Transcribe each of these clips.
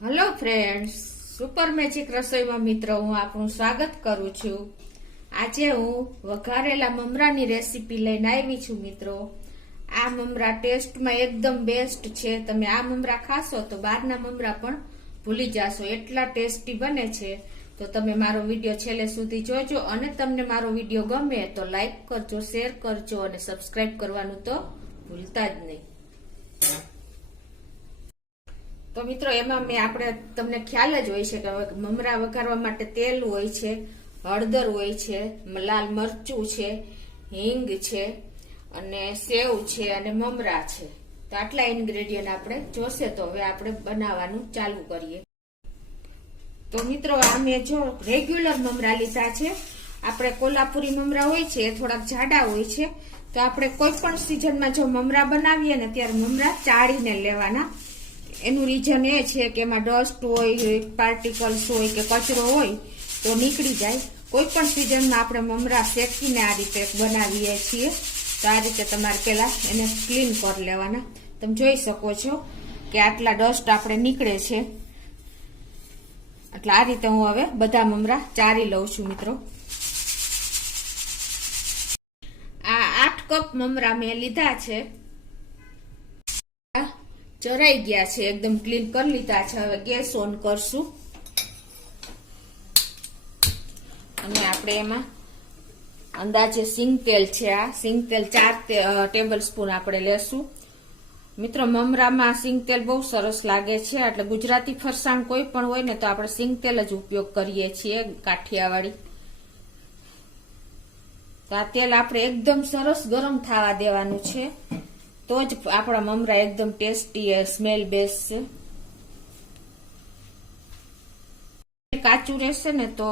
Hello friends, super magic રસોઈમાં મિત્રો હું આપનું સ્વાગત કરું છું। આજે હું વઘારેલા મમરાની રેસીપી લઈને આવી છું મિત્રો। આ મમરા ટેસ્ટમાં એકદમ બેસ્ટ છે। તમે આ મમરા ખાશો તો બહારના મમરા પણ ભૂલી જશો, એટલા ટેસ્ટી બને છે। તો તમે મારો વિડીયો છેલ્લે સુધી જોજો અને તમને મારો વિડીયો ગમે તો લાઈક કરજો, શેર કરજો અને સબસ્ક્રાઇબ કરવાનું તો ભૂલતા જ નહીં। તો મિત્રો એમાં આપણે તમને ખ્યાલ જ હોય છે કે મમરા વઘારવા માટે તેલ હોય છે, હળદર હોય છે, લાલ મરચું છે, હિંગ છે અને સેવ છે અને મમરા છે। તો આટલા ઇન્ગ્રેડિયન્ટ આપણે જોશે। તો હવે આપણે બનાવવાનું ચાલુ કરીએ। તો મિત્રો આ મેં જો રેગ્યુલર મમરા લીધા છે। આપણે કોલ્હાપુરી મમરા હોય છે એ થોડાક જાડા હોય છે। તો આપણે કોઈ પણ સિઝનમાં જો મમરા બનાવીએ ને ત્યારે મમરા ચાળીને લેવાના। એનું રીઝન એ છે કે એમાં ડસ્ટ હોય, પાર્ટિકલ્સ હોય કે કચરો હોય તો નીકળી જાય। કોઈ પણ સિઝનમાં આપણે મમરા શેકીને આ રીતે બનાવીએ છીએ। તો આ રીતે તમારે પેલા એને ક્લીન કરી લેવાના। તમે જોઈ શકો છો કે આટલા ડસ્ટ આપણે નીકળે છે। એટલે આ રીતે હું હવે બધા મમરા ચારી લઉં છું મિત્રો। આ 8 કપ મમરા મેં લીધા છે, ચરાઈ ગયા છે, એકદમ ક્લીન કરી લીધા છે। હવે ગેસ ઓન કરશું અને આપણે એમાં અંદાજે સિંગ તેલ છે, આ સિંગ તેલ 4 ટેબલ સ્પૂન આપણે લેશું મિત્રો। મમરામાં સિંગ તેલ બહુ સરસ લાગે છે, એટલે ગુજરાતી ફરસાણ કોઈ પણ હોય ને તો આપણે સિંગ તેલ જ ઉપયોગ કરીએ છીએ, કાઠિયાવાડી। તો આ તેલ આપણે એકદમ સરસ ગરમ થવા દેવાનું છે, તો જ આપણા મમરા એકદમ ટેસ્ટી સ્મેલ બેસશે। કાચું રહેશે ને તો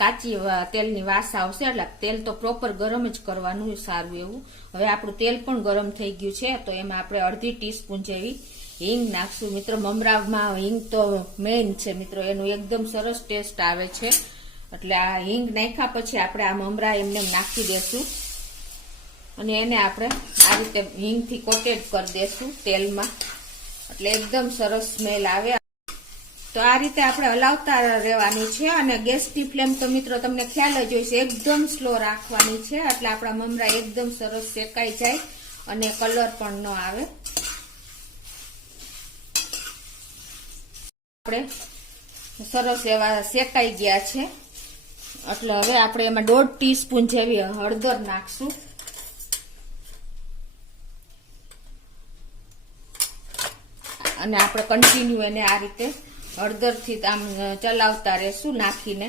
કાચી તેલની વાસ આવશે, એટલે તેલ તો પ્રોપર ગરમ જ કરવાનું સારું એવું। હવે આપણું તેલ પણ ગરમ થઈ ગયું છે, તો એમાં આપણે અડધી ટીસ્પૂન જેવી હિંગ નાખશું મિત્રો। મમરામાં હિંગ તો મેઇન છે મિત્રો, એનું એકદમ સરસ ટેસ્ટ આવે છે। એટલે આ હિંગ નાખ્યા પછી આપણે આ મમરા એમને નાખી દેશું અને એને આપણે આ રીતે હિંગથી કોટેડ કરી દેશું તેલમાં, એટલે એકદમ સરસ સ્મેલ આવે। તો આ રીતે આપણે હલાવતા રહેવાનું છે અને ગેસની ફ્લેમ તો મિત્રો તમને ખ્યાલ જ હોય છે, એકદમ સ્લો રાખવાની છે, એટલે આપણા મમરા એકદમ સરસ શેકાઈ જાય અને કલર પણ ન આવે। આપણે સરસ એવા શેકાઈ ગયા છે, એટલે હવે આપણે એમાં 1.5 ટીસ્પૂન જેવી હળદર નાખશું અને આપણે કન્ટિન્યુ એને આ રીતે હળદરથી આમ ચલાવતા રહેશું નાખીને।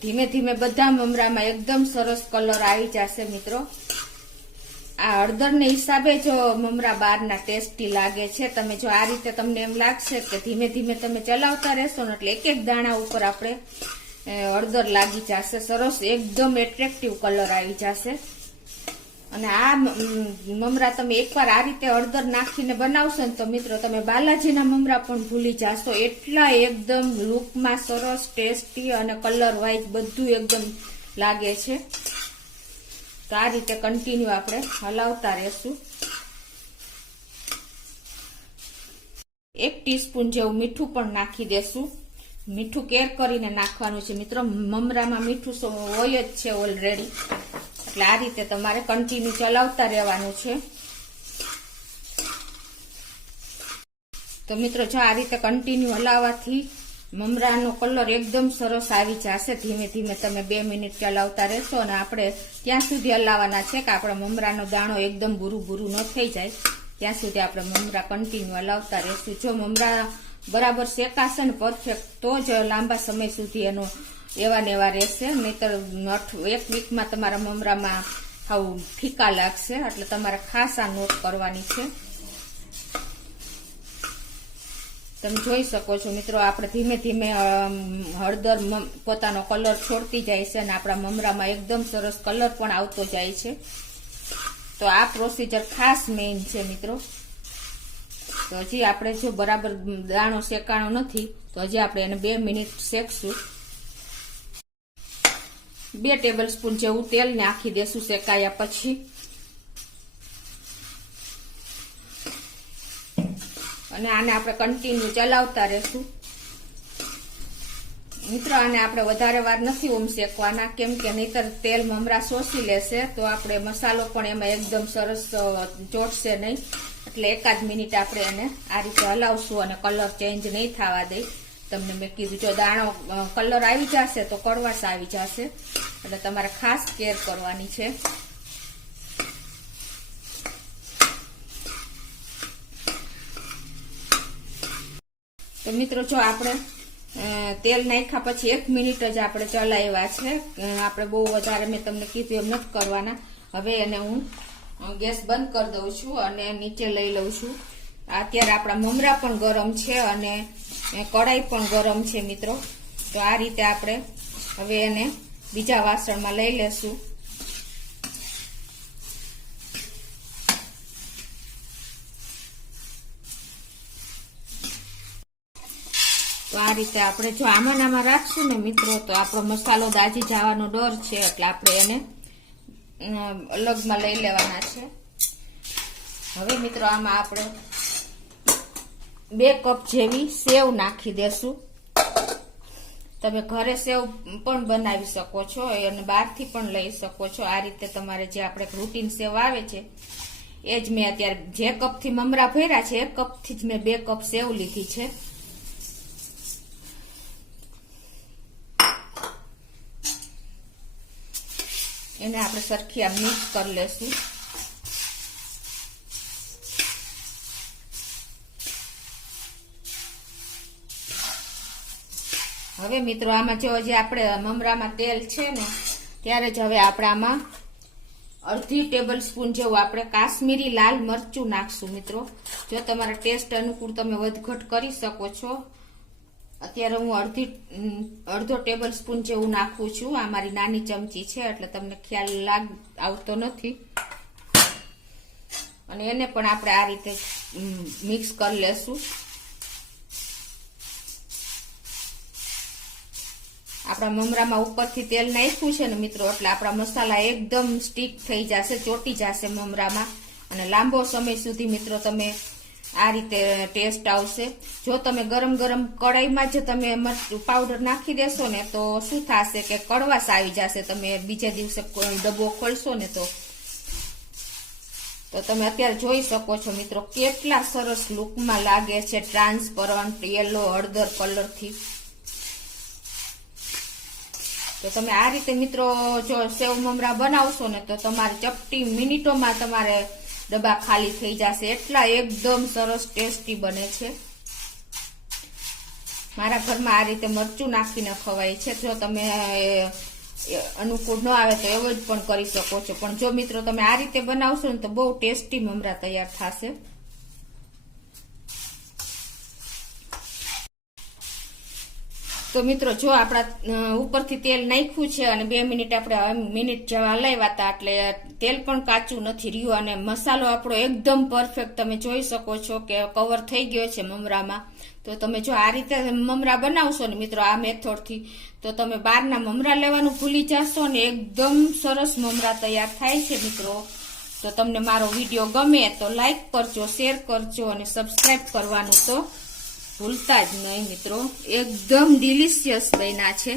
ધીમે ધીમે બધા મમરામાં એકદમ સરસ કલર આવી જશે મિત્રો। આ હળદરને હિસાબે જો મમરા બહારના ટેસ્ટી લાગે છે। તમે જો આ રીતે તમને એમ લાગશે કે ધીમે ધીમે તમે ચલાવતા રહેશો ને એટલે એક એક દાણા ઉપર આપણે હળદર લાગી જશે, સરસ એકદમ એટ્રેક્ટિવ કલર આવી જશે। અને આ મમરા તમે એકવાર આ રીતે હળદર નાખીને બનાવશો ને તો મિત્રો તમે બાલાજીના મમરા પણ ભૂલી જશો, એટલા એકદમ લુકમાં સરસ, ટેસ્ટી અને કલર વાઇઝ બધું એકદમ લાગે છે। તો આ રીતે કન્ટિન્યુ આપણે હલાવતા રહેશું। 1 ટીસ્પૂન જેવું મીઠું પણ નાખી દેશું। મીઠું કેર કરીને નાખવાનું છે મિત્રો, મમરામાં મીઠું હોય જ છે ઓલરેડી, એટલે આ રીતે તમારે કન્ટિન્યુ ચલાવતા રહેવાનું છે। તો મિત્રો જો આ રીતે કન્ટિન્યુ હલાવવાથી મમરાનો કલર એકદમ સરસ આવી જશે। ધીમે ધીમે તમે 2 મિનિટ ચલાવતા રહેશો અને આપણે ત્યાં સુધી હલાવવાના છે કે આપણા મમરાનો દાણો એકદમ ભૂરું ભૂરું ન થઈ જાય, ત્યાં સુધી આપણે મમરા કન્ટિન્યુ હલાવતા રહેશું। જો મમરા બરાબર શેકાશે ને પરફેક્ટ, તો જ લાંબા સમય સુધી એનો એવા ને એવા રહેશે, નહીતર 1 વીકમાં તમારા મમરામાં આવું ફીકા લાગશે, એટલે તમારે ખાસ આ નોટ કરવાની છે। તમે જોઈ શકો છો મિત્રો, આપણે ધીમે ધીમે હળદર પોતાનો કલર છોડતી જાય છે અને આપણા મમરામાં એકદમ સરસ કલર પણ આવતો જાય છે। તો આ પ્રોસીજર ખાસ મેઇન છે મિત્રો। તો હજી આપણે જો બરાબર દાણો શેકાણો નથી તો હજી આપણે એને 2 મિનિટ શેકશું। 2 ટેબલ સ્પૂન જેવું તેલ નાખી દેશું શેકાયા પછી। અને આને આપણે કન્ટિન્યુ ચલાવતા રહેશું મિત્રો. આને આપણે વધારે વાર નથી ઓમ શેકવાના, કેમ કે નહીતર તેલ મમરા શોષી લેશે તો આપણે મસાલો પણ એમાં એકદમ સરસ ચોટશે નહીં. એટલે 1 મિનિટ આપણે એને આ રીતે હલાવશું અને કલર ચેન્જ નહીં થવા દઈ. તમને મેં કીધું જો દાણો કલર આવી જશે તો કડવાશ આવી જશે, એટલે તમારે ખાસ કેર કરવાની છે. તો મિત્રો જો આપણે તેલ નાખ્યા પછી 1 મિનિટ જ આપણે ચલાવ્યા છે. આપણે બહુ વધારે મેં તમને કીધું એમ નથી કરવાના. હવે એને હું ગેસ બંધ કરી દઉં છું અને નીચે લઈ લઉં છું. અત્યારે આપણા મમરા પણ ગરમ છે અને કઢાઈ પણ ગરમ છે મિત્રો. તો આ રીતે આપણે હવે એને બીજા વાસણમાં લઈ લેશું. તો આ રીતે આપણે જો આમાં રાખશું ને મિત્રો તો આપણો મસાલો દાજી જવાનો ડર છે, એટલે આપણે એને અલગમાં લઈ લેવાના છે. હવે મિત્રો આમાં આપણે 2 કપ જેવી સેવ નાખી દેશું. તમે ઘરે સેવ પણ બનાવી શકો છો અને બહારથી પણ લઈ શકો છો. આ રીતે તમારે જે આપણે રૂટીન સેવ આવે છે એ જ મેં અત્યારે જે કપથી મમરા ભર્યા છે એ કપથી જ મેં 2 કપ સેવ લીધી છે. એને આપણે સરખી આમ મિક્સ કરી લેશું. હવે મિત્રો આમાં જો જે આપણે મમરામાં તેલ છે ને ત્યારે જ હવે આપણે આમાં 1/2 ટેબલ સ્પૂન જેવું આપણે કાશ્મીરી લાલ મરચું નાખશું મિત્રો. જો તમારા ટેસ્ટ અનુકૂળ તમે વધઘટ કરી શકો છો. અત્યારે હું અડધો ટેબલ સ્પૂન જેવું નાખું છું. આ મારી નાની ચમચી છે એટલે તમને ખ્યાલ આવતો નથી. અને એને પણ આપણે આ રીતે મિક્સ કરી લેશું. આપણા મમરામાં ઉપરથી તેલ નાખ્યું છે ને મિત્રો, એટલે આપણા મસાલા એકદમ સ્ટીક થઈ જશે, ચોટી જશે મમરામાં અને લાંબો સમય સુધી મિત્રો તમે આ રીતે ટેસ્ટ આવશે. જો તમે ગરમ કઢાઈમાં જ તમે મરચું પાવડર નાખી દેશો ને તો શું થશે કે કડવાશ આવી જશે. તમે બીજા દિવસે ડબ્બો ખોલશો ને તો તમે અત્યારે જોઈ શકો છો મિત્રો કેટલા સરસ લુકમાં લાગે છે, ટ્રાન્સપરન્ટ યલો હળદર કલરથી. તો તમે આ રીતે મિત્રો જો સેવ મમરા બનાવશો ને તો તમારે ચપટી મિનિટોમાં તમારે ડબ્બા ખાલી થઈ જશે. એટલા એકદમ સરસ ટેસ્ટી બને છે. મારા ઘરમાં આ રીતે મરચું નાખીને ખવાય છે. જો તમે અનુકૂળ ન આવે તો એવોઈડ પણ કરી શકો છો, પણ જો મિત્રો તમે આ રીતે બનાવશો ને તો બહુ ટેસ્ટી મમરા તૈયાર થશે. તો મિત્રો જો આપણા ઉપરથી તેલ નાખ્યું છે અને 2 મિનિટ આપણે મિનિટ જેવા હલાવ્યા હતા, એટલે તેલ પણ કાચું નથી રહ્યું અને મસાલો આપણો એકદમ પરફેક્ટ તમે જોઈ શકો છો કે કવર થઈ ગયો છે મમરામાં. તો તમે જો આ રીતે મમરા બનાવશો ને મિત્રો આ મેથડથી તો તમે બહારના મમરા લેવાનું ભૂલી જશો ને એકદમ સરસ મમરા તૈયાર થાય છે મિત્રો. તો તમને મારો વિડીયો ગમે તો લાઈક કરજો, શેર કરજો અને સબસ્ક્રાઈબ કરવાનું તો ભૂલતા જ નહીં મિત્રો. એકદમ ડિલિશિયસ બન્યા છે.